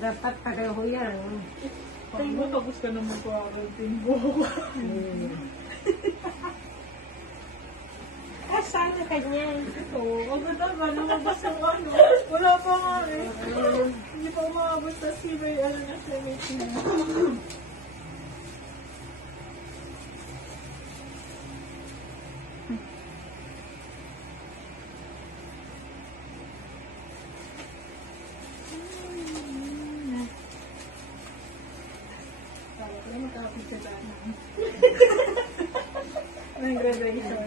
Dapat pareho yan. Tayo mo, tapos ka naman ko aking buhok. Sana kanya. Ito, ang ganda ba? Lumabas yung ano. Wala pa nga eh. Hindi pa umabot na si may ano na sa may ng graduation.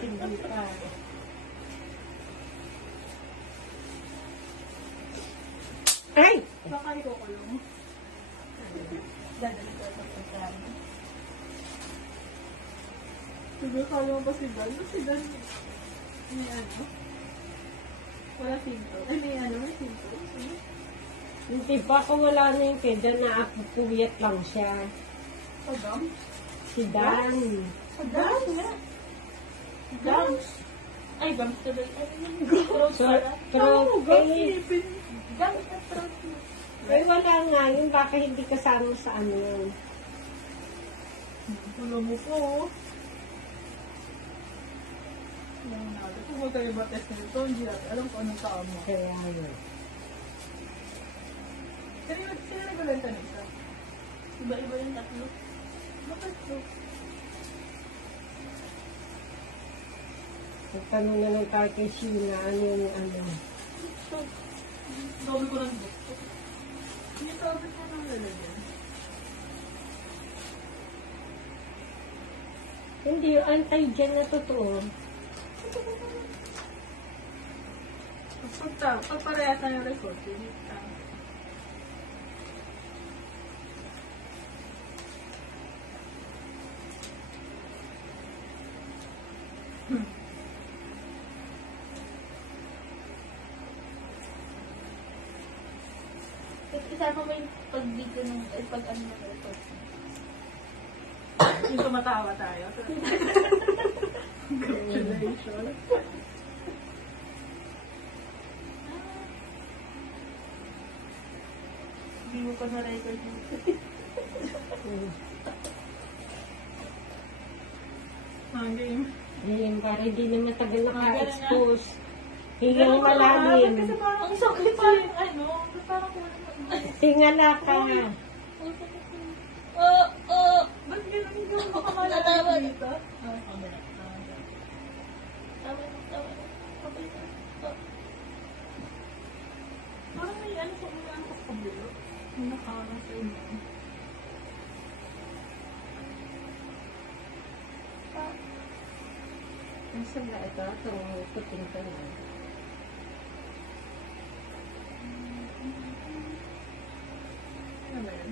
Hindi pa. Ay! Baka ikaw ko lang. Dadali ko sa pagkano. Siguro kala mo ba si Dan? Si Dan, may ano? Wala pinto. Ay, may ano? May pinto. Hindi pa kung wala na yung keda na apupuyat lang siya. Padam? Si Dan. Padam nga. Gams. Ay, gams ka ba? Pero, Ngipin. Gams na throat mo. eh, wala nga yun. Baka hindi kasama sa ano yun. Wala mo po. Alam natin. Kung huwag tayo ba test nito, hindi natin alam kung anong tama. Kaya yun. Sino nagbalanta nito? Iba-iba yung tatlo. Bakit po? Nagtanong na ng kay Sheena, ano yung ano. Sabi ko lang gusto. Hindi sabi ko nang lalagyan. Hindi, yung anti-gen na totoo. Pag parehas na yung result, hindi tama. Isama mo yung pag-video ng, pag-ano ng report. Yung tumatawa tayo. Congratulations. Hindi mo pa na-record yung Hanggang. Hindi para hindi na matagal naka-expose. Hingang malalim. Kasi parang ang sakit pa yung ano, parang Tingala ka. ba't ganun yung makamalala Natawa. dito? Tama na. Okay na. Parang may ano sa mga ang kabilo. May nakarang sa inyo. Ang sama ito, itong puting ko na. Ano ba yan?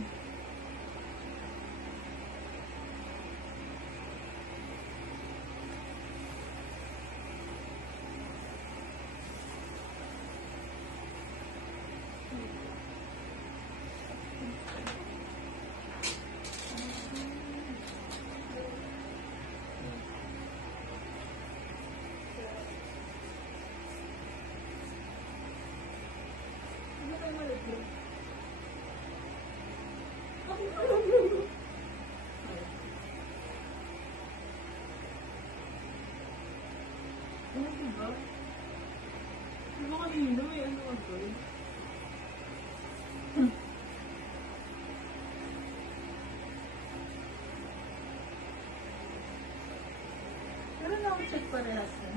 Ano kayo malagyan? Ano ba? Ano kanino? May ano agad? Pero na-check parehas yan.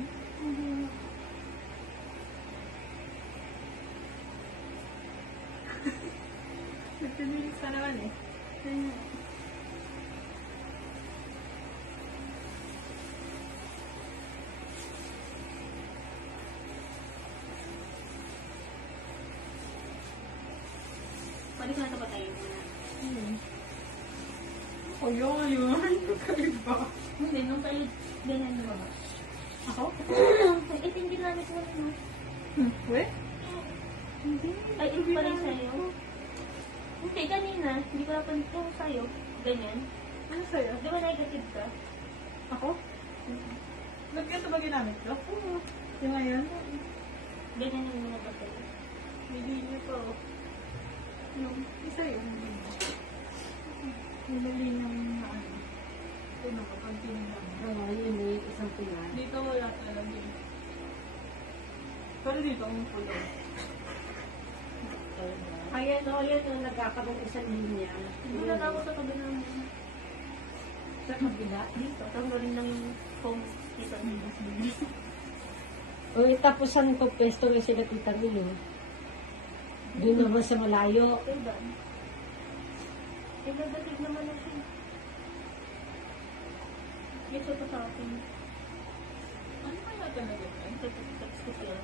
Nagtinilis ka naman eh. Pwede ko na ito patayin mo na. Ayun. Kakaiba. Hindi, nung tayo ganyan na ba? Ako? Ito yung ginamit mo rin, no? We? Hindi. Ay, ito pa rin sa'yo. Hindi, kanina. Hindi ko napan ito sa'yo. Ganyan. Ano sa'yo? Di ba negative ka? Ako? Nagkita ba ginamit ko? Oo. Yung ngayon? Ganyan yung mga ba sa'yo? Hindi niyo to. Pero dito ang pulo. Ayan o, nagkakaroon isang linya. Hindi na ako sa tabi ng Sa kabila. dito. Tanggalin lang yung phone dito. O, tapusan ko, pesto na sila tita nilo. Doon naman sa malayo. Diba? Nagdating naman na siya. Yes, ito sa akin. Ano kaya talaga? Ito, text ko siya.